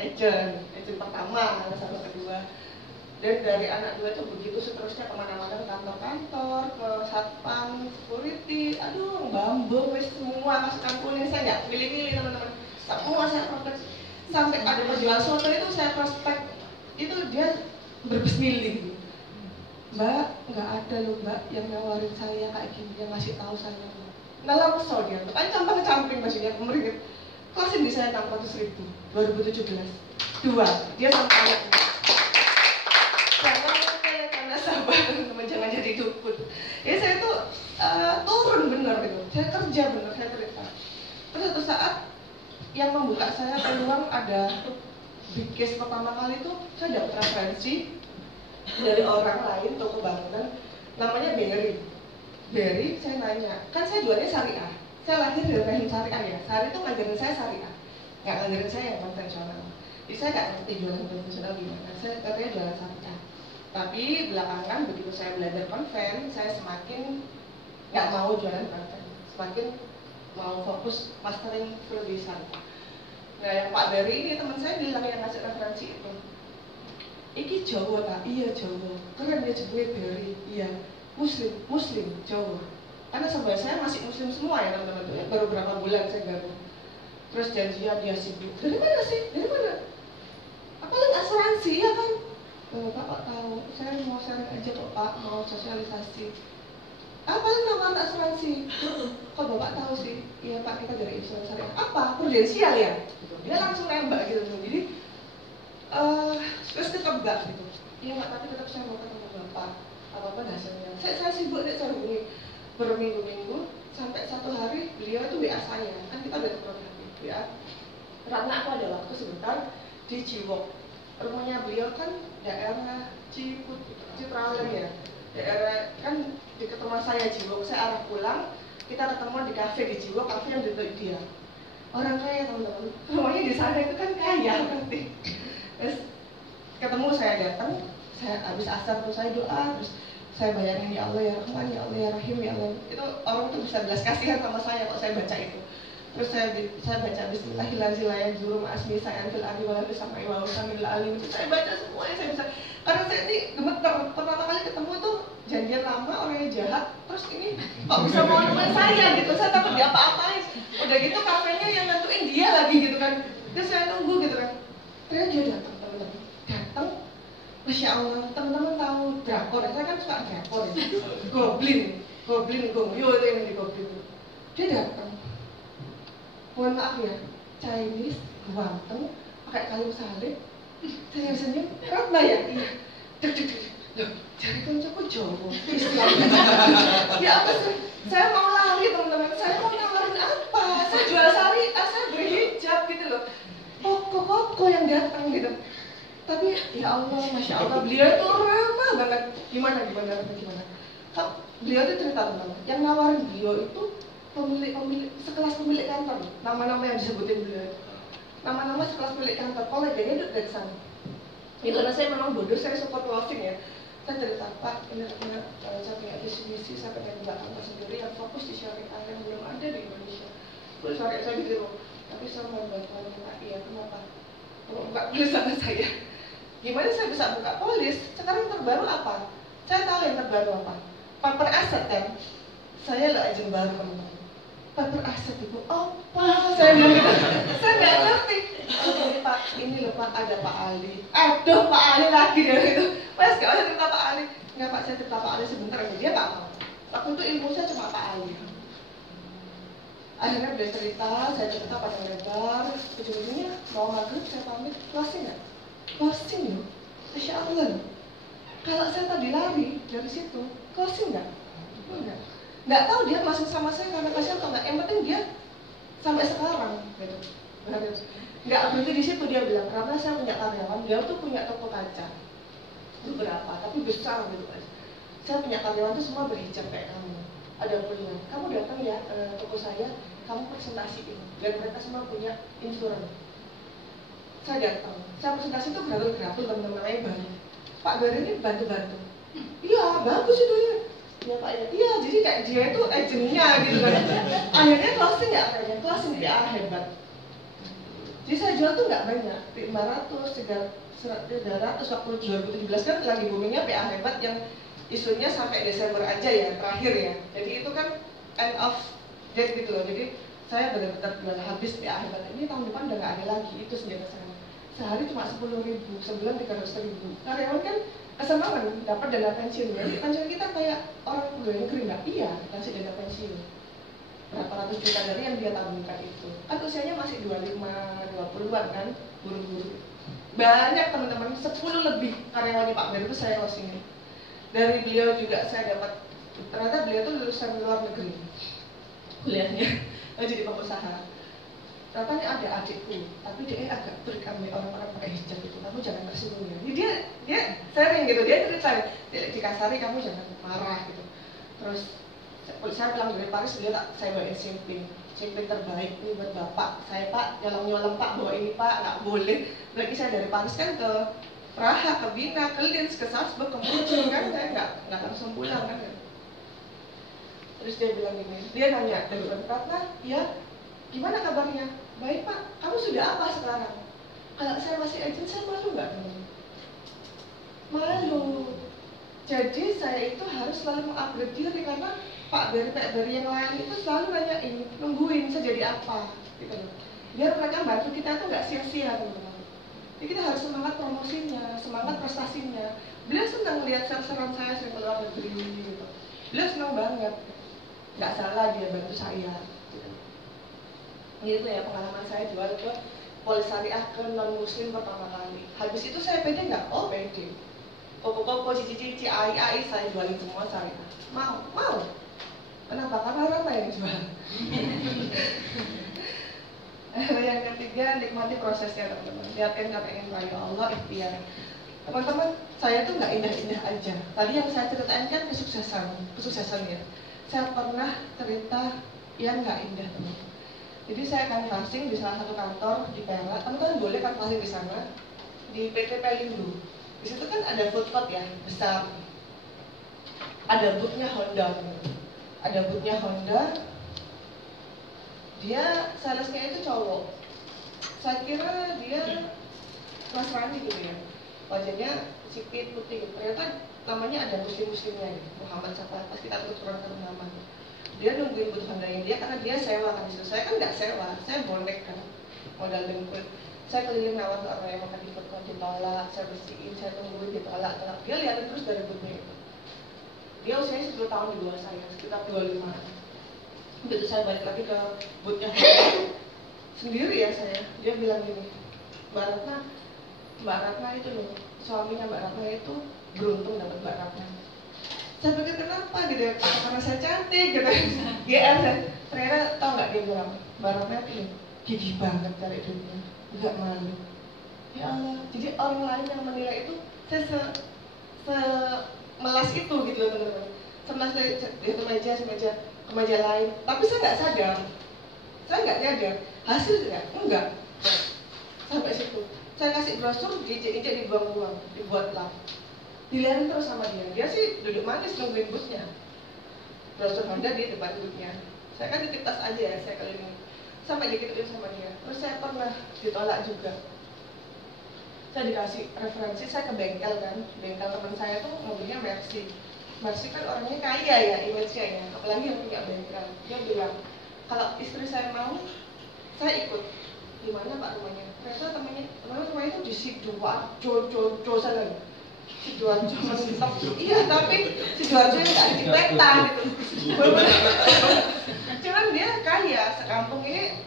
agent pertama, sampai kedua. Dan dari anak 2 tuh begitu seterusnya kemana-mana, ke kantor-kantor, ke satpam, security, aduh, bambu, wes semua masukan kuning, saya nggak pilih-pilih teman-teman, semua saya prospek. Sampai ada penjual soto itu saya prospek, itu dia berbismillah gitu. Mbak, nggak ada loh mbak yang nawarin saya kayak gini, yang ngasih tahu saya. Nah langsung dia, kan camping bajunya pemerintah. Kasih di saya 600.000 2017 2 dia sampai karena sabar teman, jangan jadi dukun ya. Saya tuh turun bener gitu, saya kerja bener, saya cerita. Terus satu saat yang membuka saya peluang ada big case pertama kali itu, saya dapat referensi dari orang lain toko bangunan namanya Berry. Saya nanya, kan saya jualnya syariah, saya lahir dari rahim syariah ya. Sari itu ngajarin saya syariah, nggak ngajarin saya yang konvensional. Jadi saya nggak ngerti jualan konvensional gimana. Saya katanya jualan syariah. Tapi belakangan begitu saya belajar konven, saya semakin nggak mau jualan konven, semakin mau fokus mastering lebih syariah. Nah yang Pak Berry ini teman saya bilang yang ngasih referensi itu, iki Jawa Pak, iya Jawa, keren dia jebule Berry, iya Muslim Jawa. Karena sebelah saya masih muslim semua ya teman-teman tuh ya, baru berapa bulan saya baru. Terus janjian dia sibuk. Dari mana sih? Dari mana? Apalagi asuransi ya kan? Bapak tahu, saya mau sharing aja kok Pak, mau sosialisasi. Apalagi nama asuransi? Kok Bapak tahu sih? Iya Pak, kita dari insuransi syariah. Apa? Prudensial ya? Dia langsung nembak gitu. Jadi terus ketebak gitu. Iya Pak, tapi tetap saya mau ketemu Bapak. Apa-apa hasilnya. Saya sibuk deh, saya hubungi berminggu-minggu, sampai satu hari beliau itu WA saya, kan kita udah telepon WA. Karena aku ada waktu sebentar di Ciwok, rumahnya beliau kan daerah Ciprawer ya, daerah kan dekat rumah saya Ciwok. Saya arah pulang, kita ketemu di kafe di Ciwok, kafe yang ditutup dia. Orang kaya teman-teman, rumahnya di sana itu kan kaya nanti. Terus ketemu, saya datang, saya habis asar terus saya doa, terus saya bayarin ya Allah ya Rahman, ya Allah ya Rahim, ya Allah. Itu orang tuh bisa belas kasihan sama saya kalau saya baca itu. Terus saya baca Bismillahirrahmanirrahim, asmi saya fil ardi wa fis samai wa samil alim. Saya baca semuanya, saya bisa. Karena saya ini gemeter. Pertama kali ketemu tuh janjian lama, orangnya jahat. Terus ini kok bisa mau nemuin saya gitu. Saya takut dia apa-apain. Udah gitu kafenya yang nentuin dia lagi gitu kan. Terus saya nunggu gitu kan. Ternyata dia datang, teman-teman. Datang. Masya Allah, teman-teman tahu drakor, saya kan suka drakor ya. Goblin Gongyo itu yang di Goblin. Dia datang, mohon maaf ya, Chinese, ganteng, pakai kayu salib, senyum-senyum, Ratna ya? Iya. Loh, jadi koncoku Jawa, Islam. Ya apa sih? Saya mau lari teman-teman, saya mau nawarin apa? Saya jual syariah, saya berhijab gitu loh. Koko yang datang gitu. Tapi ya Allah, Masya Allah, beliau itu ramah banget. Gimana? Beliau itu cerita tentang yang nawarin beliau itu pemilik sekelas pemilik kantor. Nama-nama yang disebutin beliau, nama-nama sekelas pemilik kantor, koleganya itu dari sana. Itu karena saya memang bodoh, saya support closing ya. Saya cerita, Pak, ini saya punya visi saya pengen buat kantor sendiri yang fokus di syariah yang belum ada di Indonesia. Boleh syariah saya ditiru, tapi saya mau buat Pak, iya kenapa? Kalau buka tulis sama saya. Gimana saya bisa buka polis? Sekarang terbaru apa? Saya tahu yang terbaru apa? Paper asset kan? Saya lah agent baru teman-teman. Paper asset itu apa? Saya bilang gitu. Saya nggak ngerti. Oh Pak, ini loh Pak, ada Pak Ali. Aduh Pak Ali lagi dari itu. Mas gak usah cerita Pak Ali. Nggak Pak, saya cerita Pak Ali sebentar aja. Dia nggak mau. Waktu itu ilmu saya cuma Pak Ali. Akhirnya beliau cerita, saya cerita panjang lebar. Ujung-ujungnya mau maghrib saya pamit, closing nggak? Closing loh, Masya Allah loh. Kalau saya tadi lari dari situ, closing nggak? Nggak tahu dia masuk sama saya karena kasih atau nggak. Yang penting dia sampai sekarang gitu. Nggak berhenti di situ, dia bilang karena saya punya karyawan, dia tuh punya toko kaca. Itu berapa? Tapi besar gitu kan. Saya punya karyawan tuh semua berhijab kayak kamu. Ada punya. Kamu datang ya toko saya, kamu presentasiin. Dan mereka semua punya insurans. Saya datang, saya presentasi itu gratis teman-teman lain baru. Pak Berry ini bantu-bantu. Iya, bagus itu ya. Iya Pak ya. Iya, jadi kayak dia itu agentnya gitu kan. Akhirnya closing ya, akhirnya closing dia hebat. Jadi saya jual tuh nggak banyak, 500, 300 waktu 2017 kan lagi boomingnya PA hebat yang isunya sampai Desember aja ya, terakhir ya. Jadi itu kan end of date gitu loh. Jadi saya benar-benar jual habis PA hebat. Ini tahun depan udah nggak ada lagi, itu senjata saya. Sehari cuma 10.000, sebulan 300.000. Karyawan kan kesenangan dapat dana pensiun. Jadi pensiun kita kayak orang pegawai negeri nggak? Iya, kasih dana pensiun. Berapa ratus juta dari yang dia tabungkan itu. Kan usianya masih 25, 20-an kan, buru-buru. Banyak teman-teman, 10 lebih karyawan Pak Ber itu saya closingin. Dari beliau juga saya dapat, ternyata beliau tuh lulusan luar negeri kuliahnya, jadi pengusaha. Katanya ada adikku, tapi dia agak berkami orang-orang pakai hijab itu, kamu jangan tersinggung ya. Jadi dia sharing gitu, dia cerita, dikasari kamu jangan marah gitu. Terus saya pulang dari Paris, saya bawain champagne terbaik ini buat bapak. Saya Pak, nyolong Pak, bawa ini Pak, nggak boleh. Berarti saya dari Paris kan ke Praha, ke Wina, ke Linz, ke Salzburg, ke Munchen kan, saya nggak langsung pulang kan. Terus dia bilang gini, dia nanya dari Ratna, ya gimana kabarnya? Baik Pak, kamu sudah apa sekarang? Kalau saya masih agent, saya malu nggak? Malu. Jadi saya itu harus selalu mengupgrade diri karena Pak dari yang lain itu selalu nanyain, nungguin saya jadi apa, gitu loh. Biar mereka bantu kita tuh nggak sia-sia, teman-teman. Jadi kita harus semangat promosinya, semangat prestasinya. Beliau senang lihat sel-selan saya sering keluar negeri, gitu. Beliau senang banget, nggak salah dia bantu saya. Gitu ya pengalaman saya jual ke polis syariah ke non muslim pertama kali. Habis itu saya pede nggak? Oh pede. Koko-koko, cici-cici, ai-ai saya jualin semua syariah. Mau. Kenapa? Karena apa yang jual? Yang ketiga, nikmati prosesnya teman-teman. Lihatin nggak pengen raya Allah, ikhtiar. Teman-teman, saya tuh nggak indah-indah aja. Tadi yang saya ceritain kan kesuksesan ya. Saya pernah cerita yang nggak indah teman-teman. Jadi saya canvassing di salah satu kantor di Perak. Teman-teman boleh canvassing di sana di PT Pelindo. Di situ kan ada food court ya besar. Ada boothnya Honda. Ada boothnya Honda. Dia salesnya itu cowok. Saya kira dia Nasrani gitu ya. Wajahnya sipit putih. Ternyata namanya ada muslimnya ya. Muhammad siapa? Pas kita turun ke nama. Dia nungguin booth Honda-nya dia karena dia sewa kan di situ. Saya kan nggak sewa, saya bonek kan, modal dengkul. Saya keliling nawar orang yang makan di food court, ditolak, saya bersihin, saya tungguin, ditolak. Dia lihat terus dari booth-nya itu. Dia usianya 10 tahun di bawah saya, sekitar 25. Begitu saya balik lagi ke booth-nya sendiri ya saya. Dia bilang gini, Mbak Ratna itu loh, suaminya Mbak Ratna itu beruntung dapat Mbak Ratna. Saya pikir kenapa gitu ya, karena saya cantik gitu. GR saya, ternyata tau nggak dia bilang, Mbak Ratna itu gigih banget cari duitnya, nggak malu. Ya Allah, jadi orang lain yang menilai itu saya melas itu gitu loh teman-teman. Semelas dia kemeja lain, tapi saya nggak sadar, saya nggak nyadar hasilnya enggak sampai situ. Saya kasih brosur, diinjek dibuang-buang, dibuat lap, dilihatin terus sama dia sih duduk manis nungguin busnya. Brosur Honda di depan duduknya. Saya kan titip tas aja ya, saya keliling sampai dikit-dikit sama dia. Terus saya pernah ditolak juga. Saya dikasih referensi, saya ke bengkel kan, bengkel teman saya tuh mobilnya Mercy kan orangnya kaya ya, image-nya ya, apalagi yang punya bengkel. Dia bilang, kalau istri saya mau, saya ikut. Di mana Pak rumahnya? Ternyata teman rumahnya itu di Sidoarjo sana. Sidoarjo mentok. Iya, tapi Sidoarjo yang nggak di peta gitu. Cuman dia kaya, sekampung ini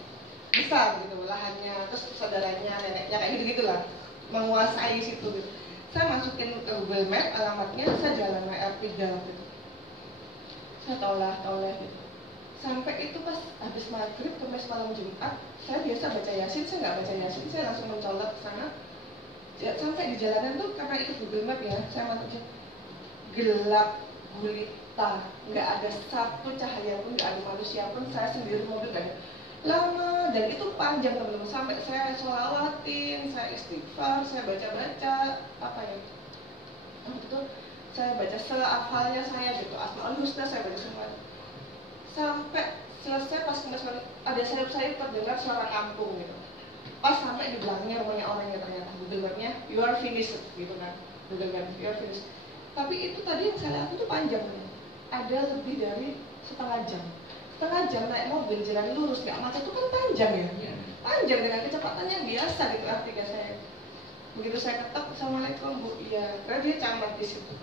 besar gitu lahannya, terus saudaranya, neneknya kayak gitu-gitulah, menguasai situ gitu. Saya masukin ke Google Map alamatnya, saya jalan naik R3 gitu. Saya toleh gitu. Sampai itu pas habis maghrib, kemis malam Jumat, saya biasa baca Yasin, saya nggak baca Yasin, saya langsung mencolot ke sana. Sampai di jalanan tuh, karena itu Google Map ya, saya masuknya gelap, gulita, nggak ada satu cahaya pun, nggak ada manusia pun, saya sendiri mobil kan lama, dan itu panjang teman-teman, sampai saya sholawatin, saya istighfar, saya baca-baca apa ya, itu saya baca se-hafalnya saya gitu, Asmaul Husna saya baca semua. Sampai selesai pas kemas ada sayup-sayup terdengar suara kampung gitu. pas sampai di belakangnya rumahnya orangnya, ternyata Google Map-nya you are finished gitu kan, Google Map you are finished. Tapi itu tadi yang saya lihat itu panjangnya, ada lebih dari setengah jam naik mobil jalan lurus nggak macet itu kan panjang ya, panjang dengan kecepatan yang biasa gitu. Artinya saya begitu saya ketok, assalamualaikum Bu, iya, karena dia camat di situ.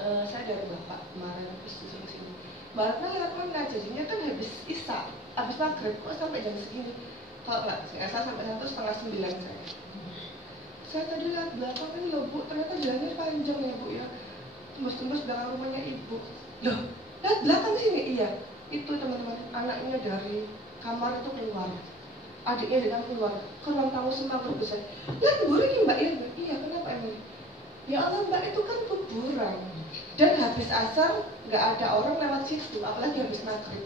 Saya dari Bapak kemarin habis di sini. Baratnya lewat mana? Jadinya kan habis Isya, habis maghrib, kok sampai jam segini? Kalau nggak salah sampai 1:30 saya. Saya tadi lihat belakang kan loh Bu, ternyata jalannya panjang ya Bu ya. Tembus-tembus belakang rumahnya Ibu. Loh, lihat belakang sini, iya. Itu teman-teman, anaknya dari kamar itu keluar, adiknya dengan keluar ke ruang tamu semua besar. Lihat buru ini Mbak ya? Iya, kenapa emang? Ya Allah Mbak, itu kan kuburan dan habis asar nggak ada orang lewat situ, apalagi habis maghrib.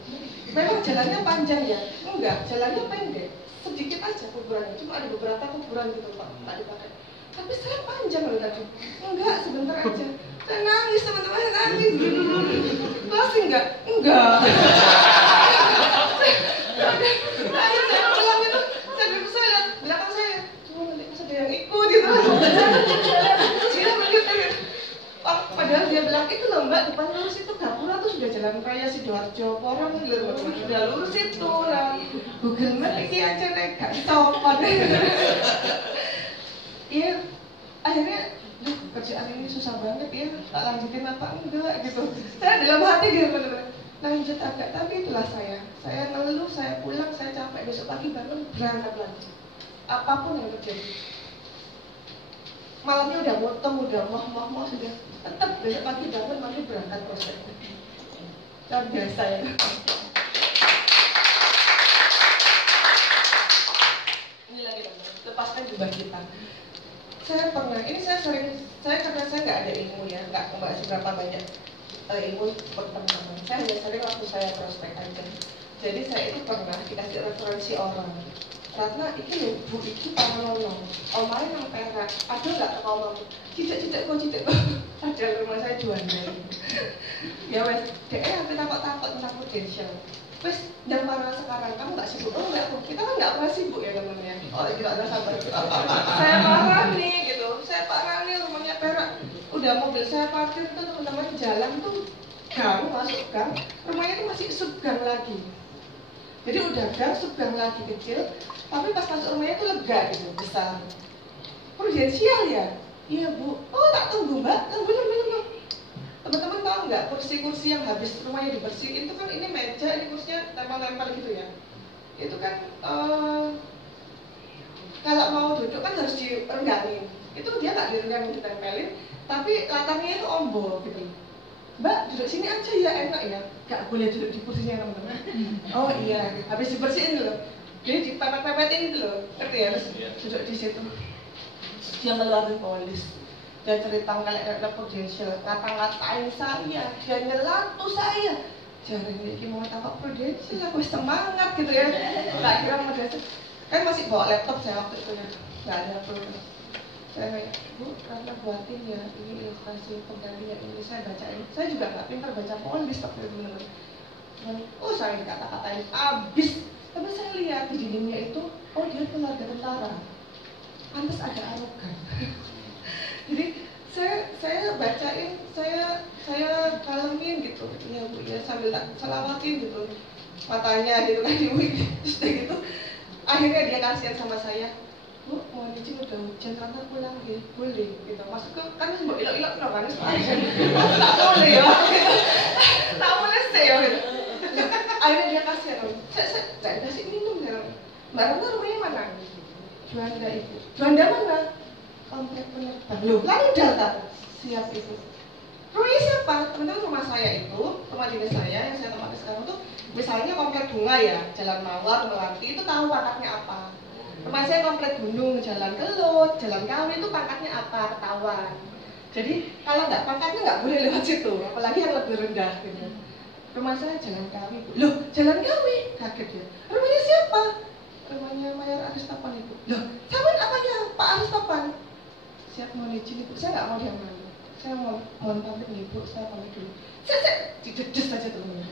Memang jalannya panjang ya? Enggak, jalannya pendek, sedikit aja kuburannya, cuma ada beberapa kuburan gitu Pak, nggak dipakai. Tapi saya panjang loh tadi. Enggak, sebentar aja. Saya nangis teman-teman, saya nangis. Masih enggak? Enggak. Saya pulang itu, saya duduk, saya lihat belakang saya. Cuma nanti pas ada yang ikut gitu. Dia begitu. Padahal dia bilang, itu loh Mbak, depan lurus itu Gapura tuh sudah jalan raya Sidoarjo, Porong sudah lurus itu lah. Google Map ini aja naik gak sopan. Iya, akhirnya kerjaan ini susah banget ya, tak lanjutin apa enggak gitu. Saya dalam hati gitu bener-bener lanjut agak, tapi itulah saya ngeluh, saya pulang, saya capek, besok pagi bangun berangkat lagi apapun yang terjadi. Malamnya udah motong, udah moh sudah, tetap besok pagi bangun lagi berangkat proses. Luar biasa ya. Ini lagi teman-teman, lepaskan jubah kita. Saya pernah, ini saya karena saya nggak ada ilmu ya, nggak seberapa banyak ilmu seperti teman-teman. Saya hanya sering waktu saya prospek aja. Jadi saya itu pernah dikasih referensi orang. Karena ini loh, Bu itu paranolong, omain yang perak, ada nggak ngomong, cicak kok, ada rumah saya jualnya. Ya wes, dia hampir takut tentang potensial. Wes, yang mana sekarang kamu nggak sibuk? Oh nggak, kita kan nggak pernah sibuk ya teman-teman. Oh tidak ada sabar. Saya parah nih gitu, saya parah nih rumahnya perak. Udah mobil saya parkir tuh teman-teman, jalan tuh gang masuk gang, rumahnya tuh masih subgang lagi. Jadi udah gang subgang lagi kecil, tapi pas masuk rumahnya tuh lega gitu, besar. Prudensial ya? Iya Bu. Oh tak tunggu Mbak, tunggu. Teman-teman tahu nggak kursi-kursi yang habis rumahnya dibersihin itu kan ini meja, ini kursinya tempel-tempel gitu ya. Itu kan kalau mau duduk kan harus direnggangin. Itu dia nggak direnggangin, ditempelin, tapi latarnya itu ombol gitu. Mbak duduk sini aja ya, enak ya. Nggak boleh duduk di kursinya teman-teman. Oh iya, habis dibersihin dulu. Jadi dipepet-pepetin itu loh, ngerti ya? Terus duduk di situ. Dia ngeluarin polis. Dia cerita ngelak-ngelak prudensial, ngata-ngatain saya, dia nyelatu saya. Jarang ini mau ngata prudensial, aku semangat gitu ya. Nggak kira mau dasar. Kan masih bawa laptop saya waktu itu ya, nggak ada prudensial. Saya kayak, Bu, karena buatin ya, ini ilustrasi penggantinya ini saya bacain. Saya juga nggak pintar baca polis waktu itu bener-bener. Oh saya dikata-katain abis. Tapi saya lihat di dindingnya itu, oh dia keluarga tentara. Pantes ada arogan. Jadi saya bacain, saya kalemin gitu, ya Bu ya, sambil selawatin gitu matanya gitu kan Ibu. Terus gitu akhirnya dia kasihan sama saya, Bu mau izin udah hujan karena pulang ya, boleh gitu. Masuk ke kan mbok ilok-ilok no kan, tak boleh ya, tak boleh sih ya gitu. Akhirnya dia kasihan, saya nggak kasih minum ya. Mbak Rana rumahnya mana? Juanda Ibu. Juanda mana? Komplek penerbang. Loh, lalu data siap itu. Rumahnya siapa? Teman-teman, rumah saya itu, rumah dinas saya yang saya tempati sekarang tuh, misalnya komplek bunga ya, Jalan Mawar, Melanti, itu tahu pangkatnya apa. Rumah saya komplek Gunung, Jalan Kelut, Jalan Kawi itu pangkatnya apa, ketahuan. Jadi kalau nggak pangkatnya nggak boleh lewat situ, apalagi yang lebih rendah gitu. Rumah saya Jalan Kawi. Loh, Jalan Kawi? Kaget ya. Rumahnya siapa? Rumahnya Mayor Aristopan Ibu. Loh, kawan apanya Pak Aristopan? Siap mau izin Ibu, saya nggak mau dia malu. Saya mohon pamit nih Ibu, saya pamit dulu. Saya didedes saja teman-teman.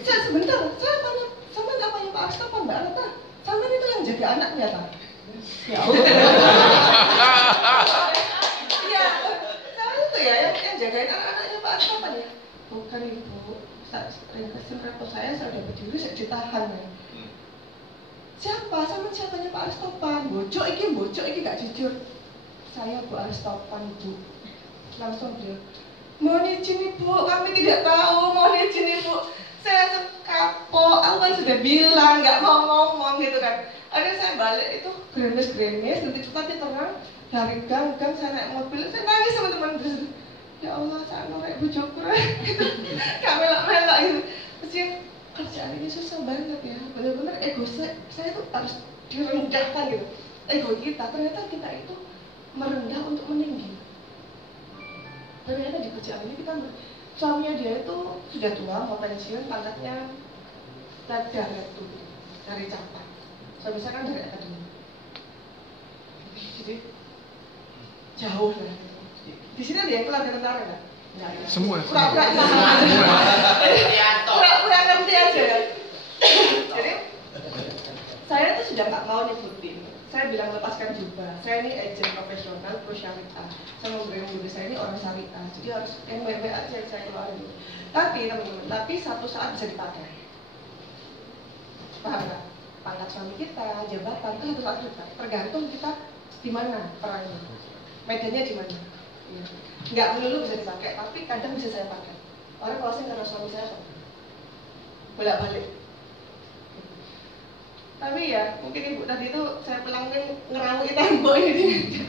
Saya sebentar, saya tanya, sama apanya Pak Aristopan Mbak Alta? Sama itu yang jaga anaknya Pak. Ya Allah. Iya, sama itu ya yang jagain anak-anaknya Pak Astopan ya. Bukan ibu, ringkasan rapor saya dapat juri saya ditahan ya. Siapa? Sama siapanya Pak Astopan? Bojok iki gak jujur. Saya Bu Astopan Bu. Langsung dia, mohon izin Ibu, kami tidak tahu, mohon izin Ibu. Saya langsung kapok, aku kan sudah bilang gak mau ngomong gitu kan. Akhirnya saya balik itu gremes, nanti tempatnya terang. Dari gang saya naik mobil, saya nangis sama teman terus. Ya Allah, saya mau kayak bujuk gak melak-melak gitu. Terus kerjaan ini susah banget ya, benar-benar ego saya tuh harus direndahkan gitu. Ego kita, ternyata kita itu merendah untuk meninggi. Ternyata di kerjaan ini kita, suaminya dia itu sudah tua, mau pensiun, pangkatnya director dari cabang. Suami saya kan dari akademi, jadi jauh lah. Di sini ada yang keluarga tentara nggak? Semua. Pura-pura ngerti aja kan. Jadi saya tuh sudah nggak mau nyebutin. Saya bilang lepaskan jubah. Saya ini agent profesional pro syariah. Saya memberi mobil saya ini orang syariah. Jadi harus yang baik-baik aja yang saya keluarin. Tapi teman-teman, suatu saat bisa dipakai. Paham nggak? Pangkat suami kita, jabatan itu satu saat kita. Tergantung kita di mana perannya, medannya di mana. Ya. Nggak melulu bisa dipakai, tapi kadang bisa saya pakai. Orang closing karena suami saya bolak-balik. Tapi ya, mungkin ibu tadi itu saya pelangin ngerawui tembok ini.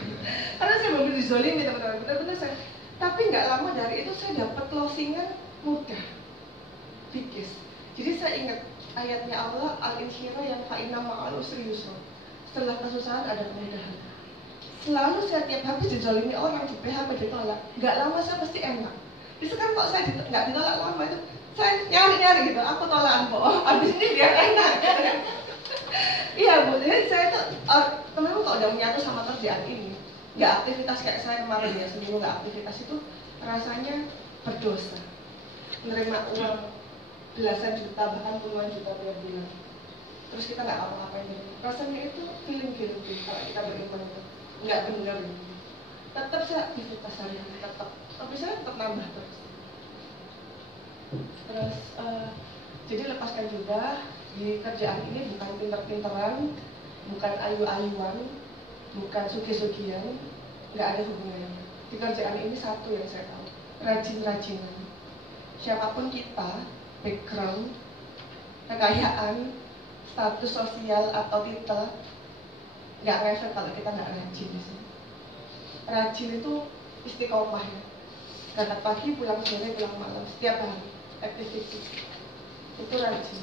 Karena saya belum dizolimi teman-teman, benar-benar saya. Tapi nggak lama dari itu saya dapat closingan mudah, bigis. Jadi saya ingat ayatnya Allah Al-Insyirah yang fa'inna ma'al usri yusra. Setelah kesusahan ada kemudahan. Selalu saya tiap habis dizolimi orang, di PHP ditolak. Nggak lama saya pasti enak. Jadi sekarang kok saya nggak ditolak lama itu, saya nyari-nyari gitu. Aku tolak kok. Habis ini biar enak. Iya Bu, jadi saya tuh teman-teman kalau udah menyatu sama kerjaan ini, nggak aktivitas kayak saya kemarin ya, seminggu nggak aktivitas itu rasanya berdosa. Menerima uang belasan juta bahkan puluhan juta tiap bulan, terus kita nggak apa-apain, rasanya itu feeling guilty kalau kita beriman itu nggak benar gitu. Tetap saya aktivitas hari-hari tapi saya tetap nambah terus. Jadi lepaskan juga di kerjaan ini bukan pinter-pinteran, bukan ayu-ayuan, bukan sugi-sugian, nggak ada hubungannya. Di kerjaan ini satu yang saya tahu, rajin-rajinan. Siapapun kita, background, kekayaan, status sosial atau titel, nggak ngefek kalau kita nggak rajin di sini. Rajin itu istiqomah ya. Berangkat pagi, pulang sore, pulang malam, setiap hari aktivitas itu rajin.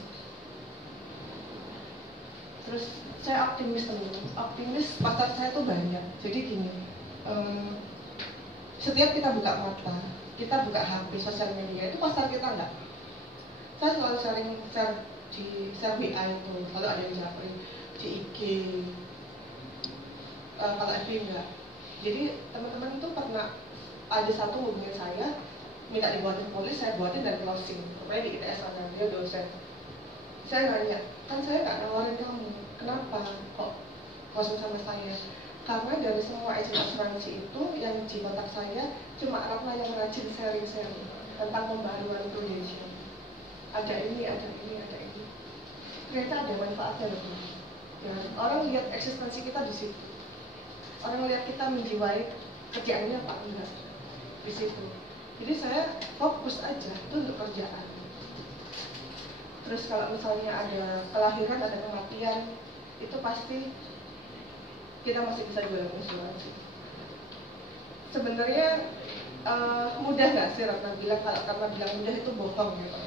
Terus saya optimis teman-teman, optimis pasar saya tuh banyak. Jadi gini, setiap kita buka mata, kita buka HP, sosial media itu pasar kita enggak. Saya selalu share di WA itu, kalau ada yang japri di IG, kalau FB enggak. Jadi teman-teman itu pernah ada satu hubungin saya, minta dibuatin polis, saya buatin dan closing. Pokoknya di ITS sana, dia dosen. Saya nanya, kan saya nggak nawarin kamu, kenapa kok closing sama saya? Karena dari semua agent asuransi itu yang di kontak saya cuma Ratna yang rajin sharing-sharing tentang pembaruan prudential. Ada ini. Ternyata ada manfaatnya loh. Ya, orang lihat eksistensi kita di situ. Orang lihat kita menjiwai kerjaannya apa enggak di situ. Jadi saya fokus aja itu untuk kerjaan. Terus kalau misalnya ada kelahiran, ada kematian, itu pasti kita masih bisa jual asuransi. Sebenarnya mudah nggak sih Ratna bilang, kalau karena bilang mudah itu bohong gitu.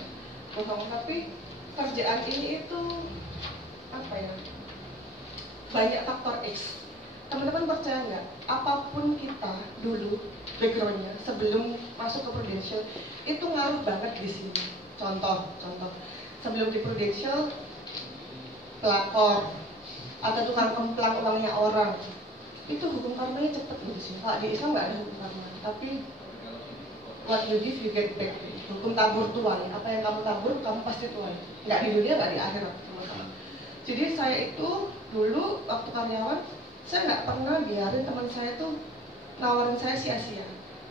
Bohong, tapi kerjaan ini itu apa ya? Banyak faktor X. Teman-teman percaya nggak? Apapun kita dulu backgroundnya sebelum masuk ke Prudential itu ngaruh banget di sini. Contoh. Sebelum di Prudential, pelakor atau tukang kemplang uangnya orang, itu hukum karmanya cepet di sini. Kalau di Islam nggak ada hukum karma, tapi what you give you get back. Hukum tabur tuai, apa yang kamu tabur kamu pasti tuai. Nggak di dunia, nggak di akhirat. Jadi saya itu dulu waktu karyawan, saya nggak pernah biarin teman saya tuh nawarin saya sia-sia.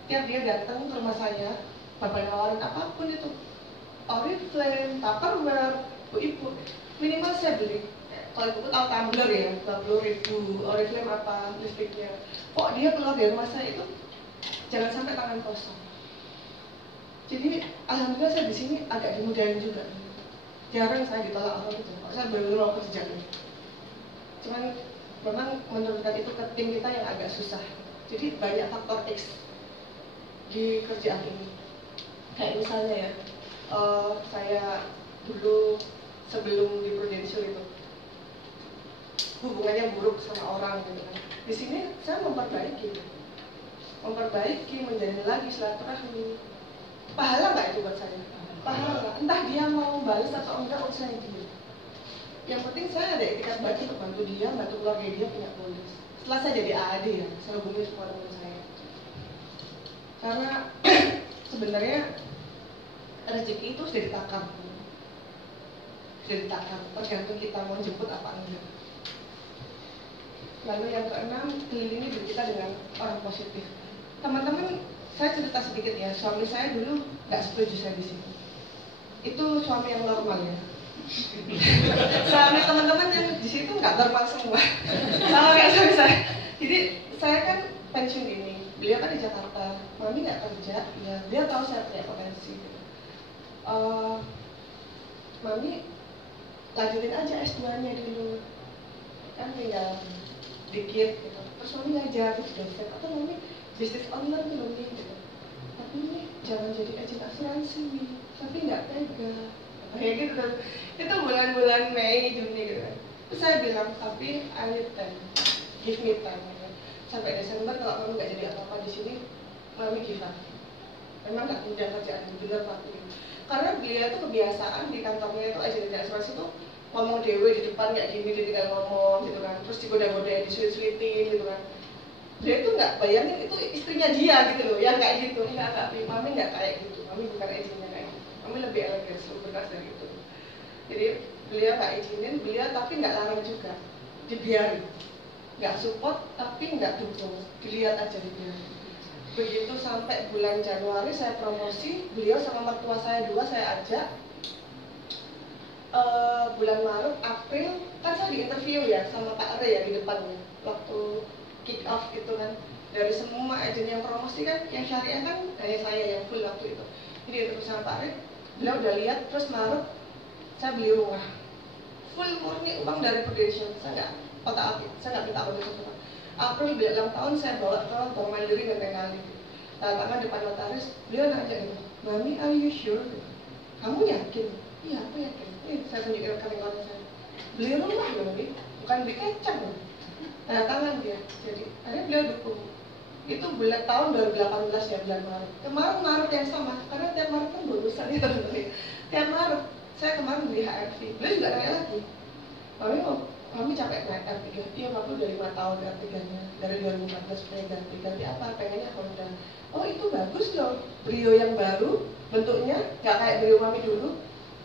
Tiap dia datang ke rumah saya, bapak nawarin apapun itu, Oriflame, Tupperware, ibu, minimal saya beli. Kalau ibu tahu tumbler ya, 20.000, Oriflame apa, listriknya. Kok dia keluar dari rumah saya itu, jangan sampai tangan kosong. Jadi alhamdulillah saya di sini agak dimudahin juga. Jarang saya ditolak orang itu, saya benar-benar kerja. Cuman memang menurunkan itu ke tim kita yang agak susah. Jadi banyak faktor X di kerjaan ini. Kayak misalnya ya, saya dulu sebelum di Prudential itu hubungannya buruk sama orang gitu kan. Di sini saya memperbaiki, menjalin lagi silaturahmi. Pahala nggak itu buat saya? Pahala nggak? Entah dia mau balas atau enggak, urusan dia. Yang penting saya ada etikat baik untuk bantu dia, bantu keluarga dia punya polis. Setelah saya jadi AAD ya, saya hubungi semua teman saya. Karena sebenarnya rezeki itu sudah ditakar, tergantung kita mau jemput apa enggak. Lalu yang keenam, kelilingi diri kita dengan orang positif. Teman-teman, saya cerita sedikit ya, suami saya dulu nggak setuju saya di sini. Itu suami yang normal ya. Suami teman-teman yang di situ nggak normal semua, sama kayak suami saya. Jadi saya kan pensiun ini, beliau kan di Jakarta, mami nggak kerja, ya dia tahu saya punya potensi. Mami lanjutin aja S2-nya dulu, kan tinggal dikit gitu. Terus mami ngajar, terus dosen, atau mami bisnis online dulu nih gitu. Tapi nih jangan jadi agen asuransi nih, tapi nggak tega. Kayak gitu kan. Itu bulan-bulan Mei, Juni gitu kan. Terus saya bilang, tapi I need time, give me time gitu. Sampai Desember kalau kamu nggak jadi apa-apa di sini, mami give up. Memang nggak mudah kerjaan, bener Pak. Karena beliau itu kebiasaan di kantornya itu agen asuransi itu ngomong dewe di depan kayak gini, dia tinggal ngomong gitu kan. Terus digoda-godain, disulit-sulitin gitu kan. Dia itu nggak bayangin itu istrinya dia gitu loh, yang kayak gitu. Enggak, mami nggak kayak gitu, mami bukan agennya kayak gitu. Kami lebih elegan, berkas dari itu. Jadi beliau nggak izinin, beliau tapi nggak larang juga, dibiarin, nggak support tapi nggak dukung, dilihat aja dibiarin. Begitu sampai bulan Januari saya promosi, beliau sama mertua saya dua saya ajak. Bulan Maret, April kan saya diinterview ya sama Pak Re ya di depannya, waktu kick off gitu kan. Dari semua agen yang promosi kan, yang syariah kan hanya saya yang full waktu itu. Jadi interview sama Pak Re, beliau udah lihat, terus Maret saya beli rumah full murni uang dari Prudential, saya nggak otak-atik, saya nggak minta uang itu. April beli ulang tahun saya bawa ke Bank Mandiri dan Kali, tanda tangan depan notaris. Beliau nanya gitu, Mami, are you sure? Kamu yakin? Iya, aku yakin. Ini saya tunjukin rekening saya. Beli rumah loh, Mami, bukan beli kacang loh. Tanda tangan dia. Jadi akhirnya beliau dukung. Itu bulan tahun 2018 ya, bulan Maret. Kemarin Maret yang sama, karena tiap Maret kan bonusan ya teman-teman. Tiap Maret saya kemarin beli HRV, beliau juga nanya lagi, Mami capek naik R3? Iya, Mami udah 5 tahun R3-nya, dari 2014 pengen ganti apa, pengennya Honda. Oh itu bagus loh, Brio yang baru, bentuknya nggak kayak Brio Mami dulu.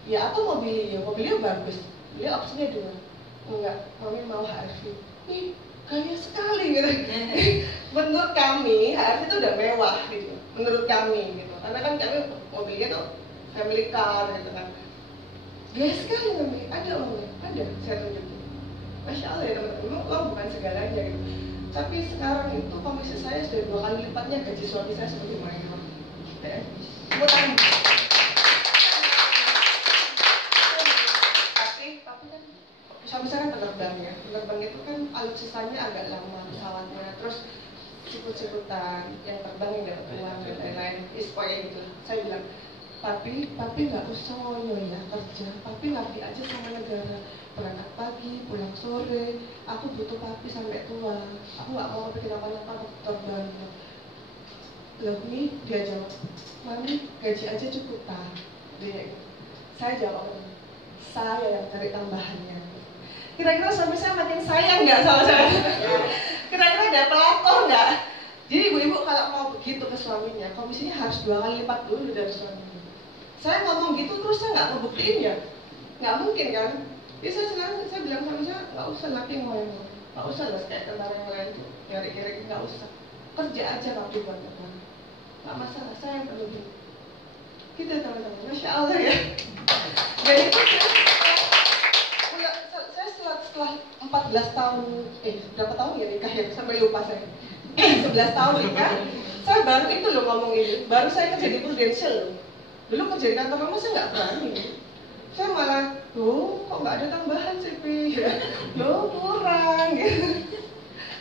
Ya aku mau beli bagus, beliau opsinya 2. Enggak, Mami mau HRV. Ih, kaya sekali gitu. Menurut kami, HRV itu udah mewah gitu, menurut kami gitu. Karena kan kami mobilnya tuh family car gitu kan. Gaya sekali Mami, ada uangnya, ada, saya tunjukin. Masya Allah ya teman-teman, uang bukan segalanya gitu. Tapi sekarang itu komisi saya sudah 2 kali lipatnya gaji suami saya sebagai minor. Tapi kan suami saya kan penerbang ya. Penerbang itu kan alutsisanya agak lama pesawatnya, terus sikut-sikutan, yang terbang yang dapat uang dan lain-lain. Pokoknya gitu. Saya bilang, Papi nggak usah ya kerja, Papi ngabdi aja sama negara, berangkat pagi, pulang sore, aku butuh Papi sampai tua, aku nggak mau bikin apa-apa terbang. Loh nih, dia jawab, Mami gaji aja cukup tak? Dia, saya jawab, saya yang cari tambahannya. Kira-kira suami saya makin sayang nggak sama saya? Kira-kira ada pelakor nggak? Jadi ibu-ibu kalau mau begitu ke suaminya, komisinya harus 2 kali lipat dulu dari suaminya. Saya ngomong gitu terus saya nggak ngebuktiin ya, nggak mungkin kan? Ya saya bilang sama saya, nggak usah lagi ngoyo, nggak usah lah kayak tentara yang lain tuh nyari-nyari, nggak usah, kerja aja waktu buat apa, nggak masalah, saya yang perlu gitu. Gitu teman-teman, masya Allah ya. Dan itu saya setelah 14 tahun, berapa tahun ya nikah ya, sampai lupa saya. 11 tahun nikah, saya baru itu loh ngomong ini, baru saya kerja di Prudential loh. Dulu kerja di kantor lama saya nggak berani. Saya malah, kok nggak ada tambahan CP? Kurang gitu.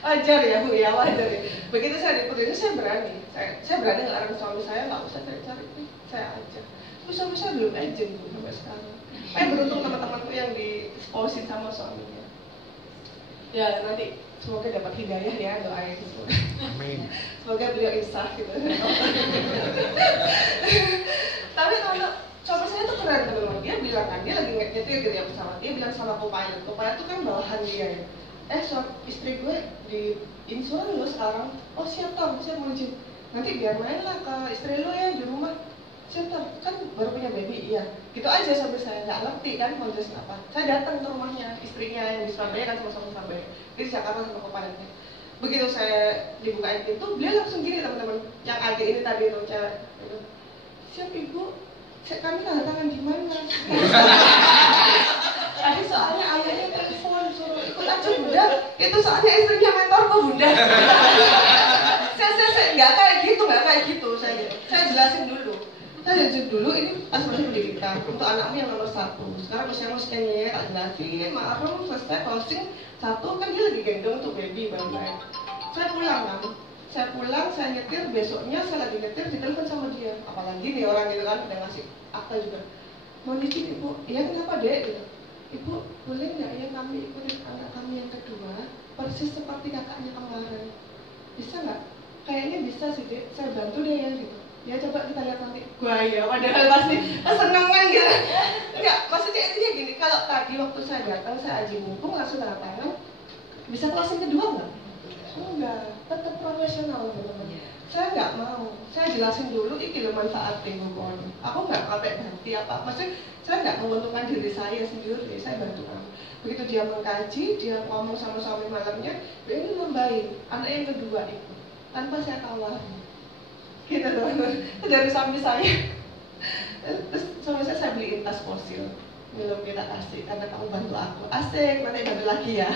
Wajar ya Bu ya, wajar ya. Begitu saya di Prudential saya berani. Saya berani ngelarang suami saya nggak usah cari-cari, saya aja. Terus suami saya belum agent Bu sampai sekarang. Saya beruntung teman-temanku yang disposin sama suaminya. Ya nanti semoga dapat hidayah ya, doain gitu. Amin. Semoga beliau insaf gitu. Tapi kalau suami saya tuh keren teman-teman, dia bilang kan, dia lagi nyetir gitu ya pesawat, dia bilang sama co-pilot tuh kan bawahan dia ya. Istri gue di insuran lo sekarang, oh siap Tom, saya mau izin. Nanti biar main lah ke istri lo ya di rumah. Siap Tom, kan baru punya baby, iya. Gitu aja sampai saya nggak ngerti kan mau jelasin apa. Saya datang ke rumahnya, istrinya yang di Surabaya kan sama-sama Surabaya, dia di Jakarta sama co-pilotnya. Begitu saya dibukain pintu, beliau langsung gini teman-teman, yang adik ini tadi tuh cewek itu. Siap ibu, kami tanda tangan di mana? Tadi soalnya ayahnya telepon suruh ikut aja bunda. Itu soalnya istrinya mentorku bunda. Saya nggak kayak gitu. Saya jelasin dulu. Ini pas masih pendidikan untuk anakmu yang nomor 1. Sekarang usiamu sekian ya, tak jelasin. Maafum selesai closing 1 kan dia lagi gendong untuk baby baru naik. Saya pulang, saya nyetir, besoknya saya lagi nyetir, ditelepon sama dia. Apalagi nih orang gitu kan, udah ngasih akta juga. Mau izin ibu, iya kenapa dek? Gitu. Ibu, boleh nggak ya kami ikutin anak kami yang kedua, persis seperti kakaknya kemarin? Bisa nggak? Kayaknya bisa sih dek, saya bantu deh ya gitu. Ya coba kita lihat nanti. Wah ya, padahal pasti kesenangan gitu. Enggak, maksudnya intinya gini, kalau tadi waktu saya datang, saya aji mumpung langsung tanda tangan, bisa closing kedua nggak? Enggak, tetap profesional teman-teman. Saya nggak mau, saya jelasin dulu ini loh manfaatnya bukan. Aku nggak pakai ganti apa, maksudnya saya nggak menguntungkan diri saya sendiri, saya bantu kamu. Begitu dia mengkaji, dia ngomong sama suami malamnya, ini membaik, anak yang kedua itu, tanpa saya tawarin. Gitu teman-teman, itu dari suami saya. Terus suami saya beliin tas fosil, belum kita kasih karena kamu bantu aku. Asik, nanti bantu lagi ya.